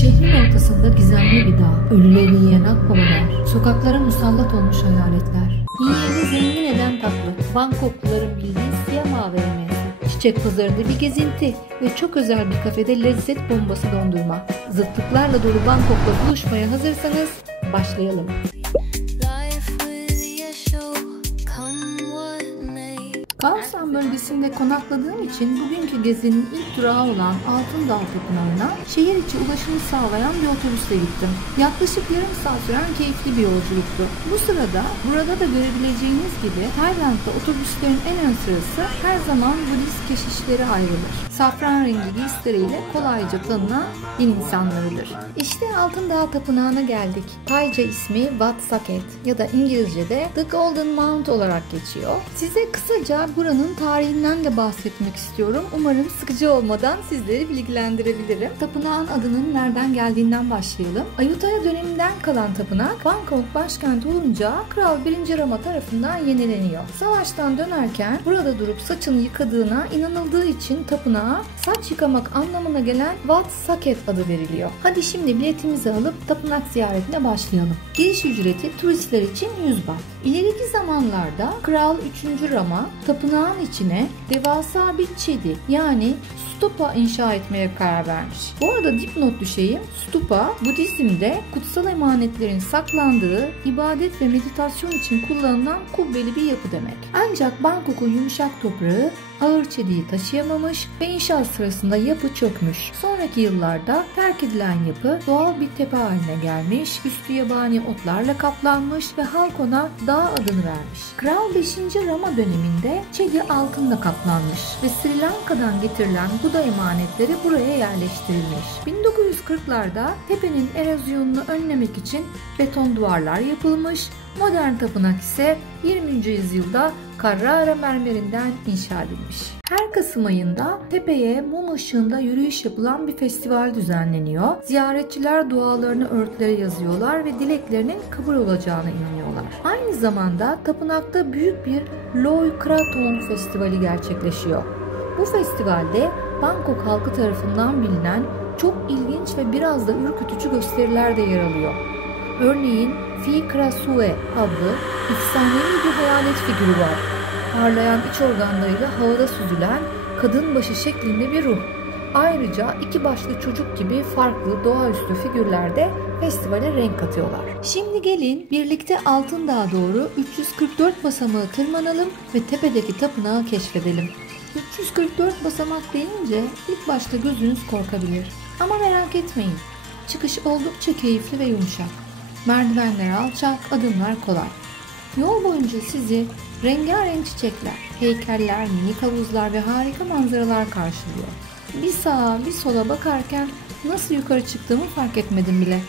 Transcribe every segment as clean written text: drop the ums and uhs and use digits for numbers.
Şehrin ortasında gizemli bir dağ, ölüleri yiyen akbabalar, sokaklara musallat olmuş hayaletler. Yiyeni zengin eden tatlı, Bangkokluların bildiği siyah mavi yemeği. Çiçek pazarında bir gezinti ve çok özel bir kafede lezzet bombası dondurma. Zıtlıklarla dolu Bangkok'la buluşmaya hazırsanız başlayalım. Khao San bölgesinde konakladığım için bugünkü gezinin ilk durağı olan Altındağ Tapınağı'na şehir içi ulaşımı sağlayan bir otobüsle gittim. Yaklaşık yarım saat süren keyifli bir yolculuktu. Bu sırada burada da görebileceğiniz gibi Tayland'da otobüslerin en ön sırası her zaman Budist keşişlere ayrılır. Safran rengi giysileriyle kolayca tanınan din insanlarıdır. İşte Altındağ Tapınağı'na geldik. Tayca ismi Wat Saket ya da İngilizce'de The Golden Mount olarak geçiyor. Size kısaca buranın tarihinden de bahsetmek istiyorum. Umarım sıkıcı olmadan sizleri bilgilendirebilirim. Tapınağın adının nereden geldiğinden başlayalım. Ayutthaya döneminden kalan tapınak, Bangkok başkent olunca Kral 1. Rama tarafından yenileniyor. Savaştan dönerken burada durup saçını yıkadığına inanıldığı için tapınağa saç yıkamak anlamına gelen Wat Saket adı veriliyor. Hadi şimdi biletimizi alıp tapınak ziyaretine başlayalım. Giriş ücreti turistler için 100 baht. İleriki zamanlarda Kral 3. Rama tapınağın içine devasa bir çedi yani stupa inşa etmeye karar vermiş. Bu arada dipnot düşeyim. Stupa, Budizm'de kutsal emanetlerin saklandığı, ibadet ve meditasyon için kullanılan kubbeli bir yapı demek. Ancak Bangkok'un yumuşak toprağı ağır çediyi taşıyamamış ve inşaat sırasında yapı çökmüş. Sonraki yıllarda terk edilen yapı doğal bir tepe haline gelmiş, üstü yabani otlarla kaplanmış ve halk ona dağ adını vermiş. Kral 5. Rama döneminde çedi altınla kaplanmış ve Sri Lanka'dan getirilen Buda emanetleri buraya yerleştirilmiş. 1940'larda tepenin erozyonunu önlemek için beton duvarlar yapılmış. Modern tapınak ise 20. yüzyılda Carrara mermerinden inşa edilmiş. Her Kasım ayında tepeye mum ışığında yürüyüş yapılan bir festival düzenleniyor. Ziyaretçiler dualarını örtülere yazıyorlar ve dileklerinin kabul olacağına inanıyorlar. Aynı zamanda tapınakta büyük bir Loy Krathong Festivali gerçekleşiyor. Bu festivalde Bangkok halkı tarafından bilinen çok ilginç ve biraz da ürkütücü gösteriler de yer alıyor. Örneğin Phi Krasue adlı efsanevi bir hayalet figürü var. Parlayan iç organlarıyla havada süzülen kadın başı şeklinde bir ruh. Ayrıca iki başlı çocuk gibi farklı doğaüstü figürler de festivale renk katıyorlar. Şimdi gelin birlikte Altındağ'a doğru 344 basamağı tırmanalım ve tepedeki tapınağı keşfedelim. 344 basamak deyince ilk başta gözünüz korkabilir. Ama merak etmeyin. Çıkış oldukça keyifli ve yumuşak. Merdivenler alçak, adımlar kolay. Yol boyunca sizi rengarenk çiçekler, heykeller, minik havuzlar ve harika manzaralar karşılıyor. Bir sağa bir sola bakarken nasıl yukarı çıktığımı fark etmedim bile.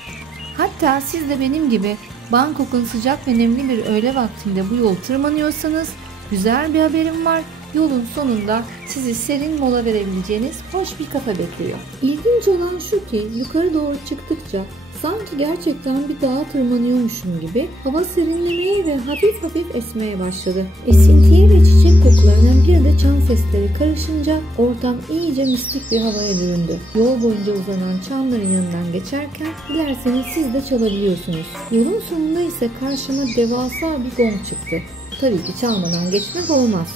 Hatta siz de benim gibi Bangkok'un sıcak ve nemli bir öğle vaktinde bu yolu tırmanıyorsanız güzel bir haberim var. Yolun sonunda sizi serin mola verebileceğiniz hoş bir kafe bekliyor. İlginç olan şu ki yukarı doğru çıktıkça sanki gerçekten bir dağa tırmanıyormuşum gibi hava serinlemeye ve hafif hafif esmeye başladı. Esintiye ve çiçek kokularına bir de çan sesleri karışınca ortam iyice mistik bir havaya büründü. Yol boyunca uzanan çamların yanından geçerken dilerseniz siz de çalabiliyorsunuz. Yolun sonunda ise karşıma devasa bir gong çıktı. Tabii ki çalmadan geçmek olmaz.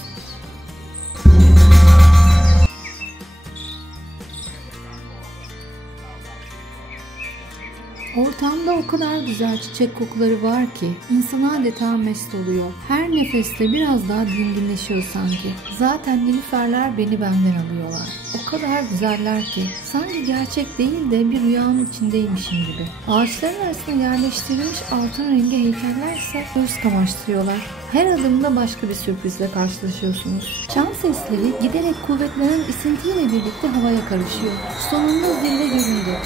Ortamda o kadar güzel çiçek kokuları var ki insan adeta mest oluyor. Her nefeste biraz daha dinginleşiyor sanki. Zaten nilüferler beni benden alıyorlar. O kadar güzeller ki sanki gerçek değil de bir rüyanın içindeymişim gibi. Ağaçların arasına yerleştirilmiş altın rengi heykeller ise göz kamaştırıyorlar. Her adımda başka bir sürprizle karşılaşıyorsunuz. Çan sesleri giderek kuvvetlenen esintiyle birlikte havaya karışıyor. Sonunda zirve göründü.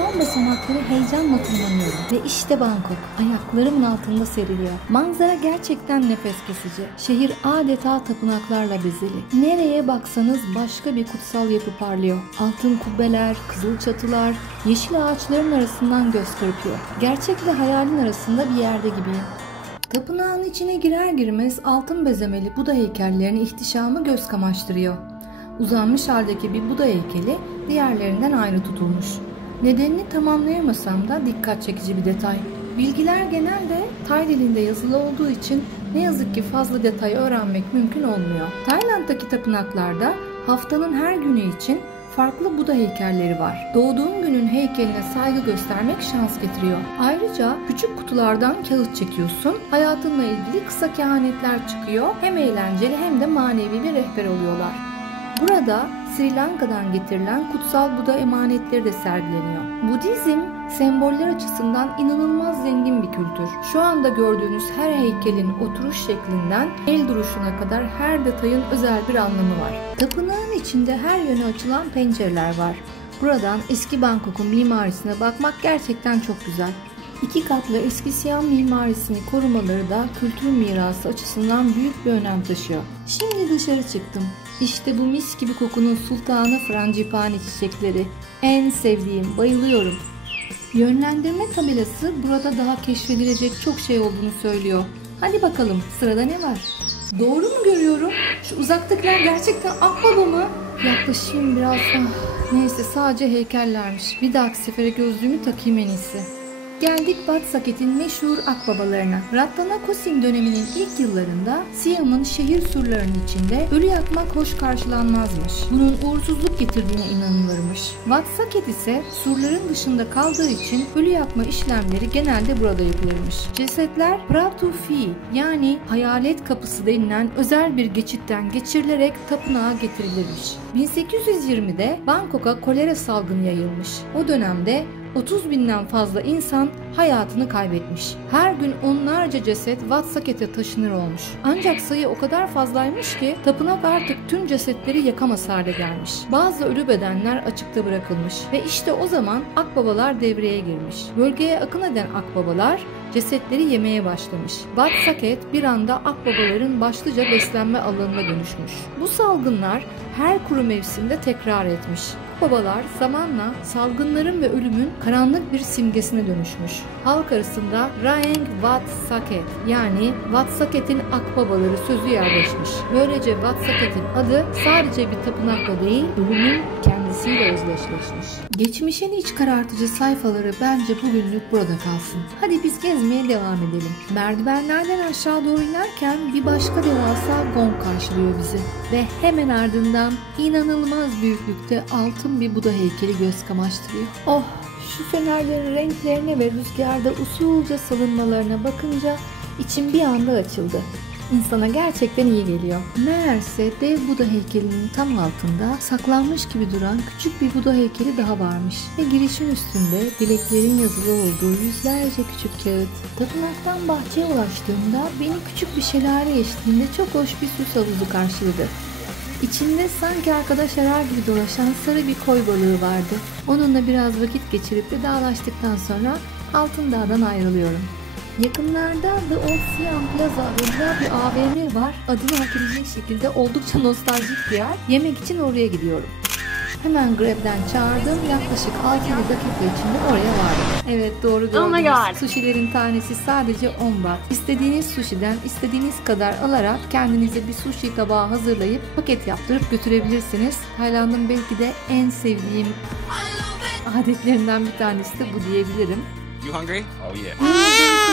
Son basamakları heyecanla tırmanıyorum ve işte Bangkok ayaklarımın altında seriliyor. Manzara gerçekten nefes kesici. Şehir adeta tapınaklarla bezeli. Nereye baksanız başka bir kutsal yapı parlıyor. Altın kubbeler, kızıl çatılar, yeşil ağaçların arasından göz kırpıyor. Gerçekle hayalin arasında bir yerde gibiyim. Tapınağın içine girer girmez altın bezemeli Buda heykellerinin ihtişamı göz kamaştırıyor. Uzanmış haldeki bir Buda heykeli diğerlerinden ayrı tutulmuş. Nedenini tamamlayamasam da dikkat çekici bir detay. Bilgiler genelde Tay dilinde yazılı olduğu için ne yazık ki fazla detay öğrenmek mümkün olmuyor. Tayland'daki tapınaklarda haftanın her günü için farklı Buda heykelleri var. Doğduğun günün heykeline saygı göstermek şans getiriyor. Ayrıca küçük kutulardan kağıt çekiyorsun. Hayatınla ilgili kısa kehanetler çıkıyor. Hem eğlenceli hem de manevi bir rehber oluyorlar. Burada Sri Lanka'dan getirilen kutsal Buda emanetleri de sergileniyor. Budizm semboller açısından inanılmaz zengin bir kültür. Şu anda gördüğünüz her heykelin oturuş şeklinden el duruşuna kadar her detayın özel bir anlamı var. Tapınağın içinde her yöne açılan pencereler var. Buradan eski Bangkok'un mimarisine bakmak gerçekten çok güzel. 2 katlı eski Siam mimarisini korumaları da kültür mirası açısından büyük bir önem taşıyor. Şimdi dışarı çıktım. İşte bu mis gibi kokunun sultanı frangipani çiçekleri. En sevdiğim, bayılıyorum. Yönlendirme tabelası burada daha keşfedilecek çok şey olduğunu söylüyor. Hadi bakalım, sırada ne var? Doğru mu görüyorum? Şu uzaktakiler gerçekten akbaba mı? Yaklaşayım biraz. Neyse, sadece heykellermiş. Bir dahaki sefere gözlüğümü takayım en iyisi. Geldik Wat Saket'in meşhur akbabalarına. Rattanakosin döneminin ilk yıllarında Siam'ın şehir surlarının içinde ölü yakmak hoş karşılanmazmış. Bunun uğursuzluk getirdiğine inanılırmış. Wat Saket ise surların dışında kaldığı için ölü yakma işlemleri genelde burada yapılırmış. Cesetler Pratu Phi yani hayalet kapısı denilen özel bir geçitten geçirilerek tapınağa getirilirmiş. 1820'de Bangkok'a kolera salgını yayılmış. O dönemde 30.000'den fazla insan hayatını kaybetmiş. Her gün onlarca ceset Wat Saket'e taşınır olmuş. Ancak sayı o kadar fazlaymış ki tapınak artık tüm cesetleri yakamaz hale gelmiş. Bazı ölü bedenler açıkta bırakılmış ve işte o zaman akbabalar devreye girmiş. Bölgeye akın eden akbabalar cesetleri yemeye başlamış. Wat Saket bir anda akbabaların başlıca beslenme alanına dönüşmüş. Bu salgınlar her kuru mevsimde tekrar etmiş. Akbabalar zamanla salgınların ve ölümün karanlık bir simgesine dönüşmüş. Halk arasında Raeng Wat Saket yani Wat Saket'in akbabaları sözü yerleşmiş. Böylece Wat Saket'in adı sadece bir tapınakla değil, ölümün kendisiyle özdeşleşmiş. Geçmişin iç karartıcı sayfaları bence bugünlük burada kalsın. Hadi biz gezmeye devam edelim. Merdivenlerden aşağı doğru inerken bir başka devasa gong karşılıyor bizi. Ve hemen ardından inanılmaz büyüklükte altın bir Buda heykeli göz kamaştırıyor. Oh, şu fenerlerin renklerine ve rüzgarda usulca salınmalarına bakınca içim bir anda açıldı. İnsana gerçekten iyi geliyor. Meğerse dev Buda heykelinin tam altında saklanmış gibi duran küçük bir Buda heykeli daha varmış. Ve girişin üstünde dileklerin yazılı olduğu yüzlerce küçük kağıt. Tapınaktan bahçeye ulaştığımda beni küçük bir şelale eşliğinde çok hoş bir süs havuzu karşıladı. İçinde sanki arkadaş arar gibi dolaşan sarı bir koy balığı vardı. Onunla biraz vakit geçirip vedalaştıktan sonra Altın Dağ'dan ayrılıyorum. Yakınlarda The Old Siam Plaza adında bir AVM var. Adını hak edecek şekilde oldukça nostaljik bir yer. Yemek için oraya gidiyorum. Hemen Grab'den çağırdım. Yaklaşık 6 dakika içinde oraya vardım. Evet, doğru gördünüz. Sushi'lerin tanesi sadece 10 baht. İstediğiniz sushi'den istediğiniz kadar alarak kendinize bir sushi tabağı hazırlayıp paket yaptırıp götürebilirsiniz. Tayland'ın belki de en sevdiğim adetlerinden bir tanesi de bu diyebilirim. You hungry? Oh yeah.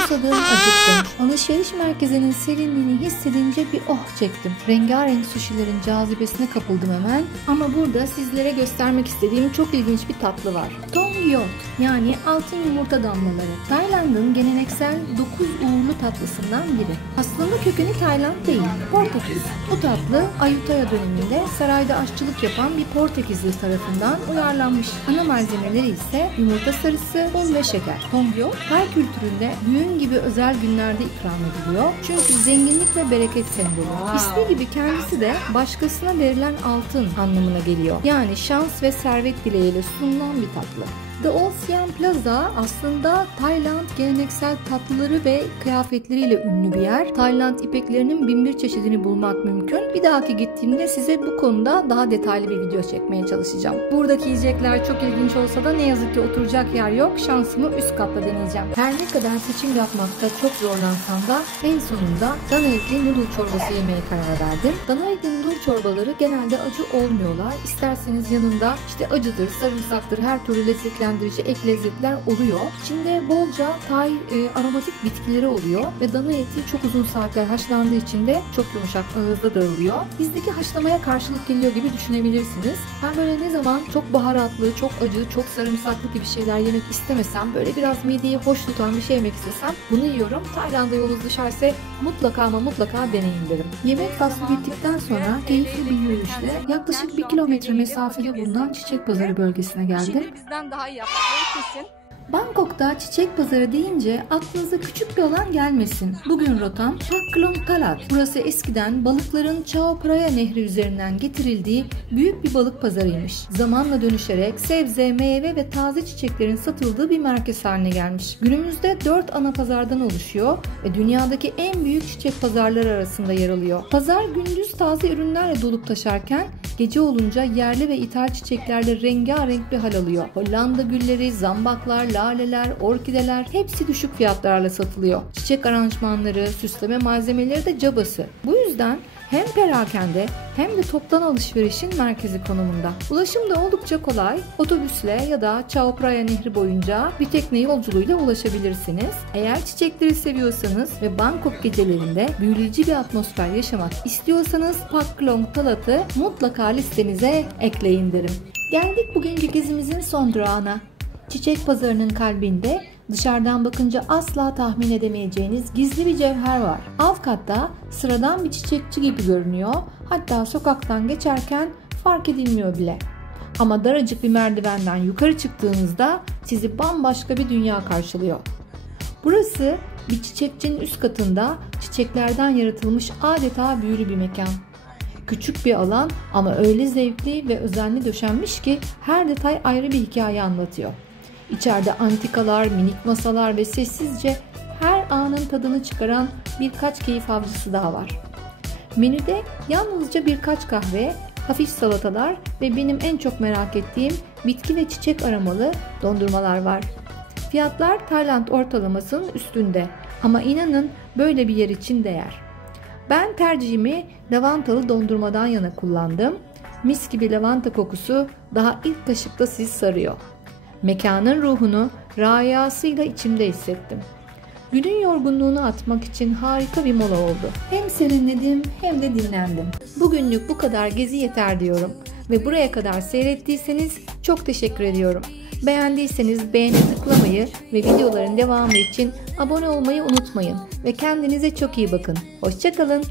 Susadım, acıktım. Alışveriş merkezinin serinliğini hissedince bir oh çektim. Rengarenk sushi'lerin cazibesine kapıldım hemen. Ama burada sizlere göstermek istediğim çok ilginç bir tatlı var. Tongyot yani altın yumurta damlaları. Tayland'ın geleneksel 9 uğurlu tatlısından biri. Aslında kökeni Tayland değil, Portekiz. Bu tatlı Ayutthaya döneminde sarayda aşçılık yapan bir Portekizli tarafından uyarlanmış. Ana malzemeleri ise yumurta sarısı, un ve şeker. Tongyot, Tay kültüründe düğün gibi özel günlerde ikram ediliyor. Çünkü zenginlik ve bereket sembolü. İsmi gibi kendisi de başkasına verilen altın anlamına geliyor. Yani şans ve servet dileğiyle sunulan bir tatlı. The Old Siam Plaza aslında Tayland geleneksel tatlıları ve kıyafetleriyle ünlü bir yer. Tayland ipeklerinin binbir çeşidini bulmak mümkün. Bir dahaki gittiğimde size bu konuda daha detaylı bir video çekmeye çalışacağım. Buradaki yiyecekler çok ilginç olsa da ne yazık ki oturacak yer yok. Şansımı üst katta deneyeceğim. Her ne kadar seçim yapmakta çok zorlansam da en sonunda dana etli noodle çorbası yemeye karar verdim. Dana etli noodle çorbaları genelde acı olmuyorlar. İsterseniz yanında işte acıdır, sarımsaktır, her türlü lezzetli renklendirici ek lezzetler oluyor. İçinde bolca Tay aromatik bitkileri oluyor ve dana eti çok uzun saatler haşlandığı için de çok yumuşak, ağızda dağılıyor. Bizdeki haşlamaya karşılık geliyor gibi düşünebilirsiniz. Ben böyle ne zaman çok baharatlı, çok acı, çok sarımsaklı gibi şeyler yemek istemesem, böyle biraz mideyi hoş tutan bir şey yemek istesem bunu yiyorum. Tayland'a yolunuz düşerse mutlaka ama mutlaka deneyin derim. Yemek faslı bittikten sonra keyifli bir yürüyüşle yaklaşık 1 kilometre mesafede bulunan Çiçek Pazarı bölgesine geldim. Bizden daha iyi yaptıkları kesin. Bangkok'ta Çiçek Pazarı deyince aklınıza küçük bir alan gelmesin. Bugün rotam Phak Klong Talat. Burası eskiden balıkların Chao Phraya Nehri üzerinden getirildiği büyük bir balık pazarıymış. Zamanla dönüşerek sebze, meyve ve taze çiçeklerin satıldığı bir merkez haline gelmiş. Günümüzde 4 ana pazardan oluşuyor ve dünyadaki en büyük çiçek pazarları arasında yer alıyor. Pazar gündüz taze ürünlerle dolup taşarken gece olunca yerli ve ithal çiçeklerle rengarenk bir hal alıyor. Hollanda gülleri, zambaklar, laleler, orkideler hepsi düşük fiyatlarla satılıyor. Çiçek aranjmanları, süsleme malzemeleri de cabası. Bu yüzden hem perakende hem de toptan alışverişin merkezi konumunda. Ulaşım da oldukça kolay. Otobüsle ya da Chao Phraya Nehri boyunca bir tekne yolculuğuyla ulaşabilirsiniz. Eğer çiçekleri seviyorsanız ve Bangkok gecelerinde büyüleyici bir atmosfer yaşamak istiyorsanız Phak Klong Talat'ı mutlaka listenize ekleyin derim. Geldik bugünkü gezimizin son durağına. Çiçek Pazarı'nın kalbinde dışarıdan bakınca asla tahmin edemeyeceğiniz gizli bir cevher var. Alt katta sıradan bir çiçekçi gibi görünüyor. Hatta sokaktan geçerken fark edilmiyor bile. Ama daracık bir merdivenden yukarı çıktığınızda sizi bambaşka bir dünya karşılıyor. Burası bir çiçekçinin üst katında çiçeklerden yaratılmış adeta büyülü bir mekan. Küçük bir alan ama öyle zevkli ve özenli döşenmiş ki her detay ayrı bir hikaye anlatıyor. İçeride antikalar, minik masalar ve sessizce her anın tadını çıkaran birkaç keyif avcısı daha var. Menüde yalnızca birkaç kahve, hafif salatalar ve benim en çok merak ettiğim bitki ve çiçek aromalı dondurmalar var. Fiyatlar Tayland ortalamasının üstünde ama inanın böyle bir yer için değer. Ben tercihimi lavantalı dondurmadan yana kullandım. Mis gibi lavanta kokusu daha ilk kaşıkta sizi sarıyor. Mekanın ruhunu rayasıyla içimde hissettim. Günün yorgunluğunu atmak için harika bir mola oldu. Hem serinledim hem de dinlendim. Bugünlük bu kadar gezi yeter diyorum. Ve buraya kadar seyrettiyseniz çok teşekkür ediyorum. Beğendiyseniz beğeni tıklamayı ve videoların devamı için abone olmayı unutmayın. Ve kendinize çok iyi bakın. Hoşça kalın.